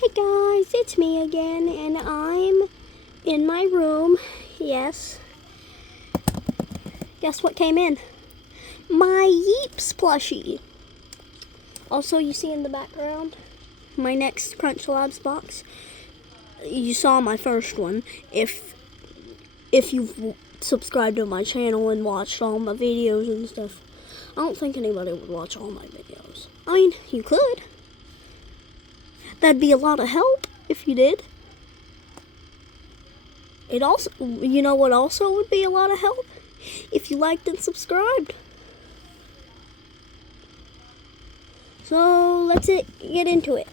Hey guys, it's me again, and I'm in my room. Yes. Guess what came in? My Yeeps Plushie. Also, you see in the background, my next Crunch Labs box. You saw my first one. If you've subscribed to my channel and watched all my videos and stuff, I don't think anybody would watch all my videos. I mean, you could. That'd be a lot of help if you did. It also, you know what also would be a lot of help? If you liked and subscribed. So let's get into it.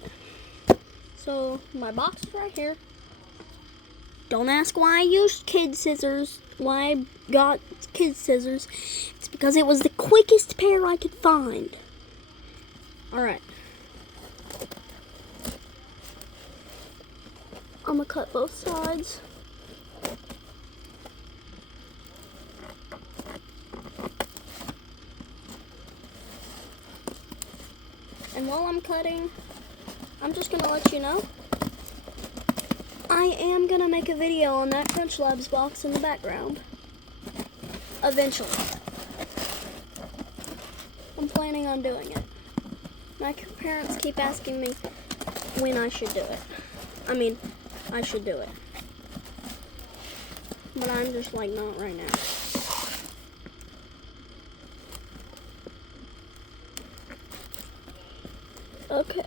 So my box is right here. Don't ask why I used kid scissors, why I got kid scissors. It's because it was the quickest pair I could find. Alright. I'm gonna cut both sides. And while I'm cutting, I'm just gonna let you know, I am gonna make a video on that Crunch Labs box in the background. Eventually. I'm planning on doing it. My parents keep asking me when I should do it. I should do it. But I'm just like, not right now. Okay.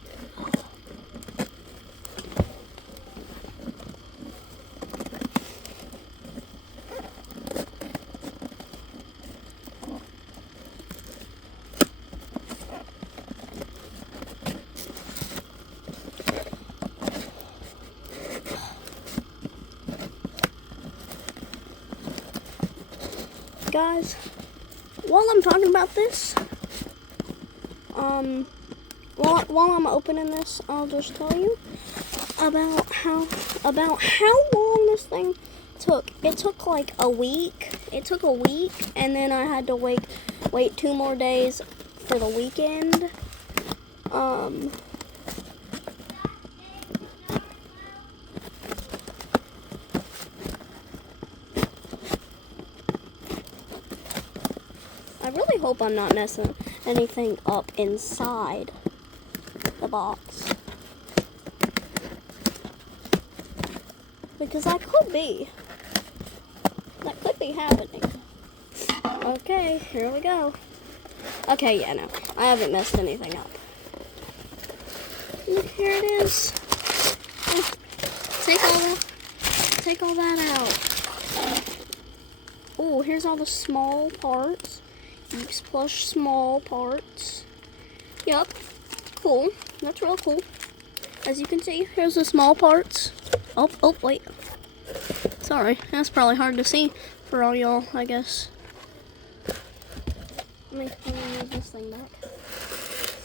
Guys, while I'm talking about this, while I'm opening this, I'll just tell you about how long this thing took. It took like a week. It took a week, and then I had to wait 2 more days for the weekend. I really hope I'm not messing anything up inside the box. Because I could be. That could be happening. Okay, here we go. Okay, yeah, no. I haven't messed anything up. Look, here it is. Oh, take all that out. Oh, here's all the small parts. Yeeps Plush small parts. Yup. Cool. That's real cool. As you can see, here's the small parts. Oh, wait. Sorry. That's probably hard to see for all y'all, I guess. Let me move this thing back.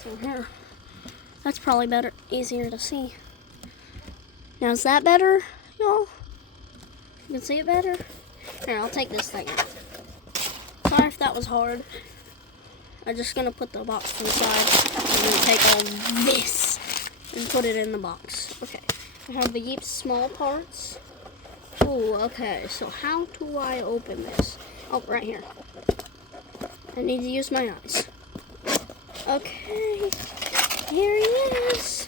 So here. That's probably better, easier to see. Now, is that better, y'all? You can see it better? Here, I'll take this thing out. Sorry if that was hard. I'm just gonna put the box to the side and then take all this and put it in the box. Okay, I have the Yeeps small parts. Oh, okay, so how do I open this? Oh, right here. I need to use my eyes. Okay, here he is.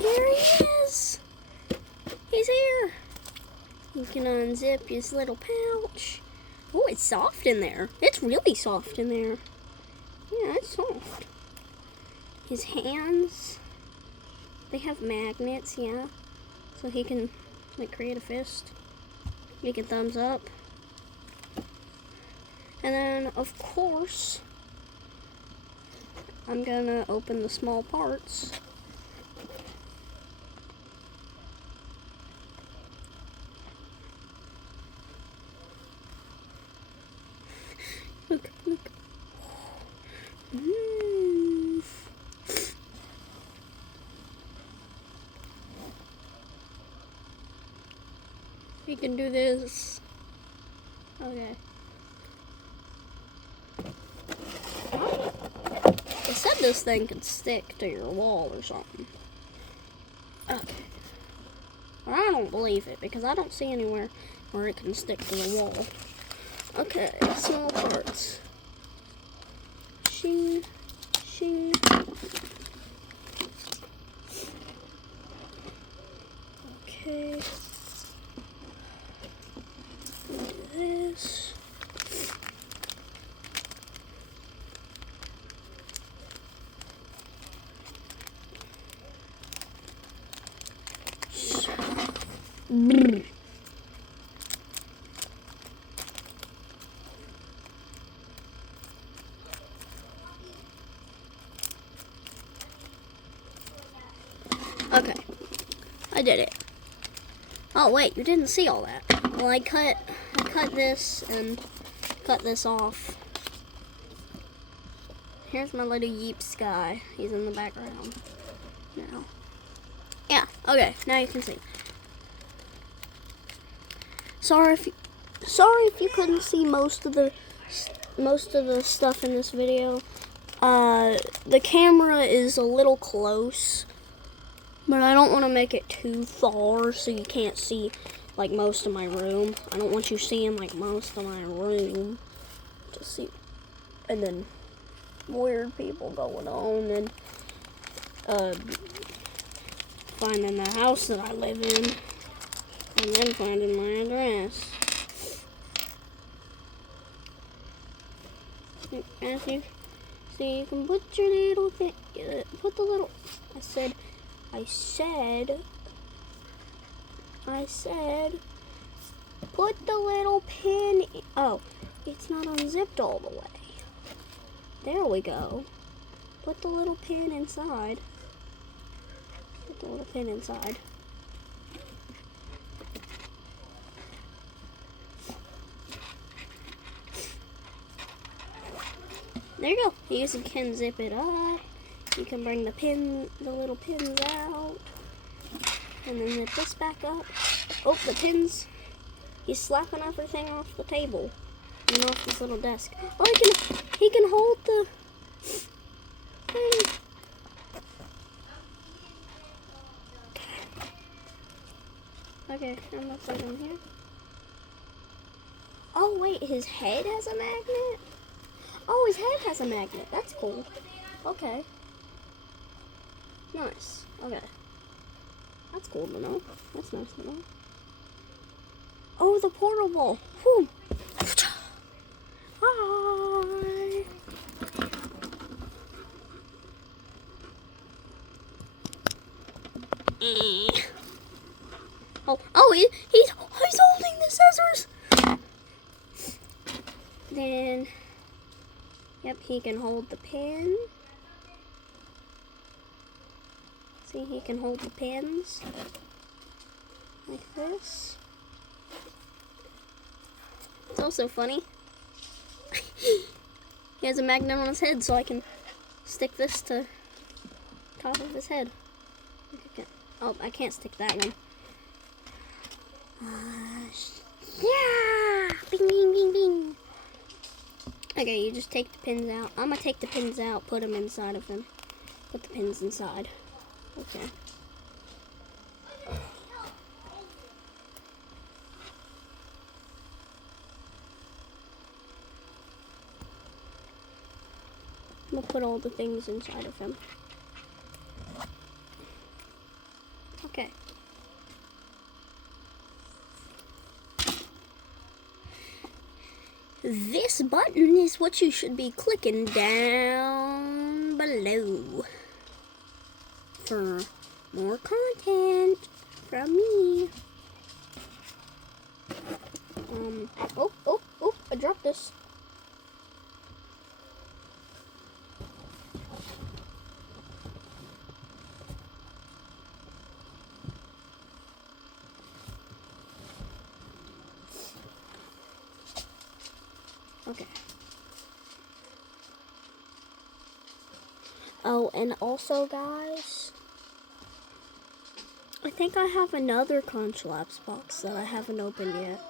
Here he is. He's here. You can unzip his little pouch. Oh, it's soft in there. It's really soft in there. Yeah, it's soft. His hands, they have magnets, yeah. So he can, like, create a fist. Make a thumbs up. And then, of course, I'm gonna open the small parts. Look. You can do this. Okay. It said this thing could stick to your wall or something. Okay. Well, I don't believe it because I don't see anywhere where it can stick to the wall. Okay, small parts. Shing, shing. Okay. Do this. Brr. Okay, I did it. Oh wait, you didn't see all that. Well, I cut this and cut this off. Here's my little Yeeps guy. He's in the background now. Yeah. Okay, now you can see. Sorry if you couldn't see most of the stuff in this video. The camera is a little close, but I don't want to make it too far so you can't see like most of my room. I don't want you seeing like most of my room. Just see, and then weird people going on and finding the house that I live in, and then finding my address. As you see, you can put your little thing, put the little, I said, put the little pin, oh, it's not unzipped all the way. There we go. Put the little pin inside. Put the little pin inside. There you go. You can zip it up. You can bring the little pins out. And then zip this back up. Oh, the pins. He's slapping everything off the table. And off this little desk. Oh, he can hold the thing. Okay, I'm gonna put him here. Oh wait, his head has a magnet? Oh, his head has a magnet. That's cool. Okay. Nice. Okay. That's cool to know. That's nice to know. Oh, the portable. Whew. Hi. Oh, he's holding the scissors. Then, yep, he can hold the pin. See, he can hold the pins like this. It's also funny. He has a magnet on his head, so I can stick this to top of his head. Oh, I can't stick that one. Yeah! Bing, bing, bing, bing. Okay, you just take the pins out. I'm gonna take the pins out, put them inside of him. Put the pins inside. Okay. I'm gonna put all the things inside of him. Okay. This button is what you should be clicking down below for more content from me. Oh, I dropped this. Okay. Oh, and also, guys, I think I have another Conchlabs box that I haven't opened yet.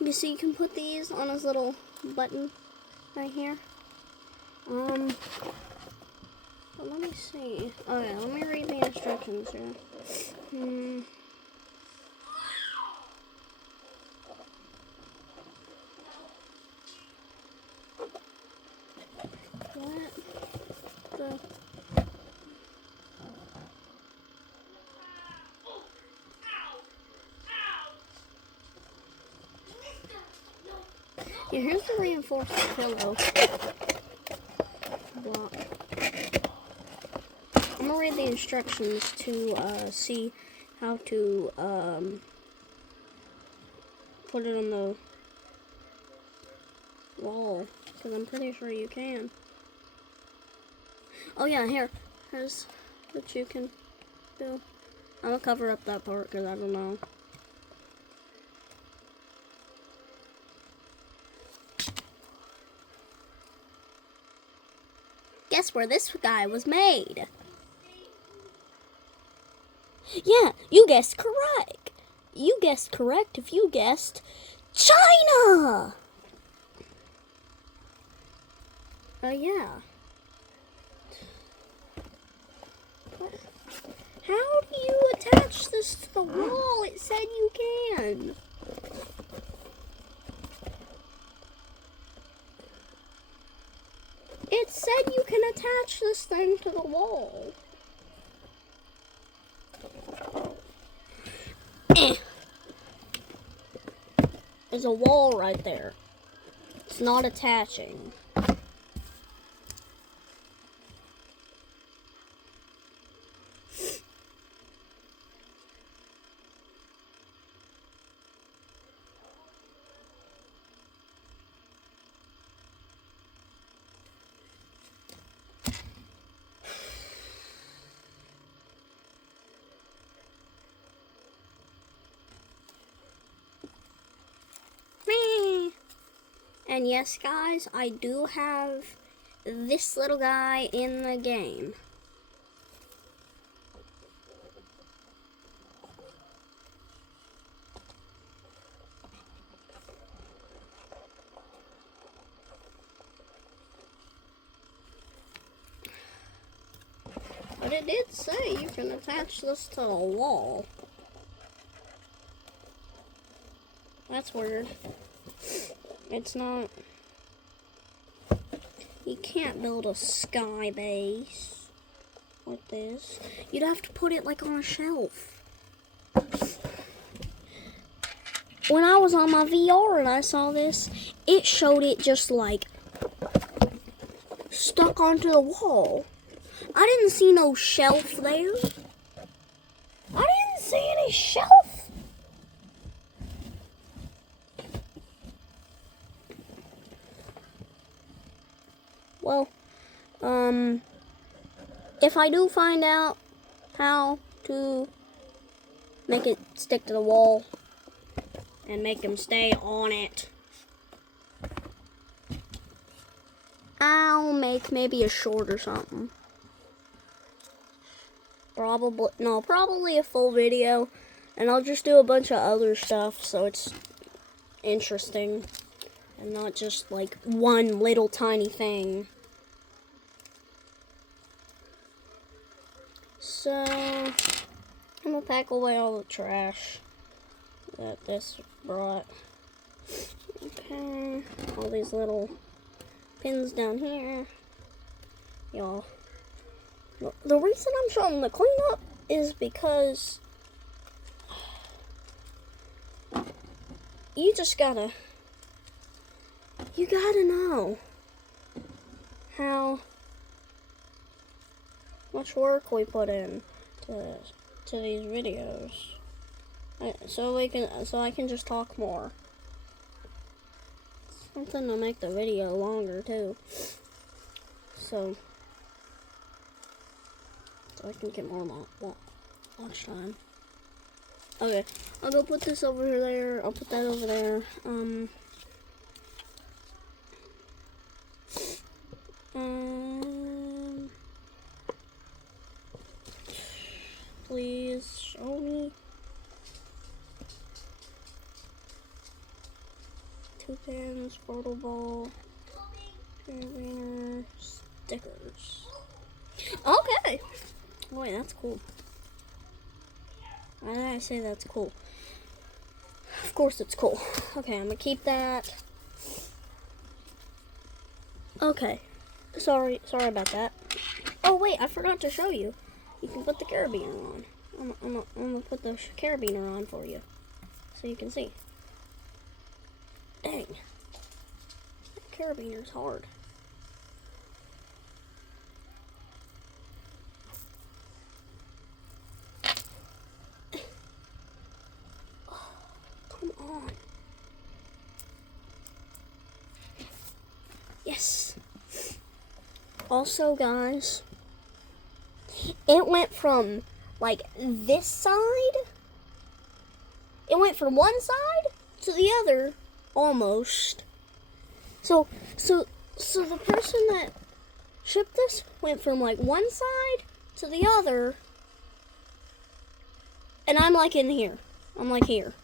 You see, you can put these on his little button right here. let me see. Okay, let me read the instructions here. What the... Yeah, here's the reinforced pillow block. I'm gonna read the instructions to see how to put it on the wall, because I'm pretty sure you can. Oh yeah, here's what you can do. I'm gonna cover up that part because I don't know. Guess where this guy was made? Yeah, you guessed correct. You guessed correct if you guessed China! Yeah. How do you attach this to the wall? It said you can. It said you can attach this thing to the wall. There's a wall right there. It's not attaching. And yes, guys, I do have this little guy in the game. But it did say you can attach this to a wall. That's weird. It's not... You can't build a sky base with this. You'd have to put it like on a shelf. When I was on my VR and I saw this, it showed it just like stuck onto the wall. I didn't see no shelf there. I didn't see any shelf. Well, if I do find out how to make it stick to the wall and make them stay on it, I'll make maybe a short or something. Probably a full video, and I'll just do a bunch of other stuff so it's interesting and not just like one little tiny thing. So, I'm gonna pack away all the trash that this brought. Okay, all these little pins down here. Y'all, the reason I'm showing the cleanup is because you gotta know how much work we put in to these videos, so I can just talk more. Something to make the video longer too, so I can get more watch time. Okay, I'll go put this over there. I'll put that over there. Please show me 2 pins, photo ball, carabiner, stickers. Okay. Wait, that's cool. Why did I say that's cool? Of course it's cool. Okay, I'm gonna keep that. Okay. Sorry about that. Oh wait, I forgot to show you. You can put the carabiner on. I'm gonna put the carabiner on for you, so you can see. Dang, that carabiner's hard. Come on. Yes. Also, guys, it went from like this side. It went from one side to the other, almost. So the person that shipped this went from like one side to the other, and I'm like in here. I'm like here.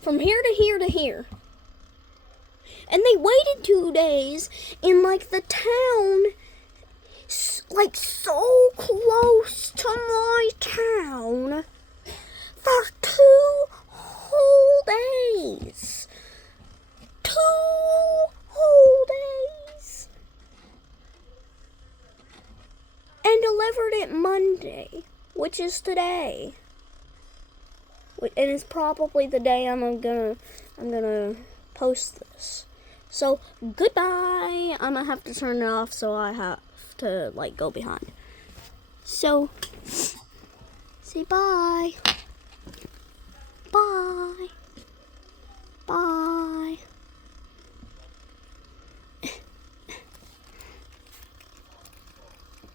From here to here to here. And they waited 2 days in like the town, like so close to my town, for 2 whole days. 2 whole days. And delivered it Monday, which is today. And it's probably the day I'm gonna post this. So goodbye. I'm gonna have to turn it off, so I have to like go behind. So say bye. Bye. Bye.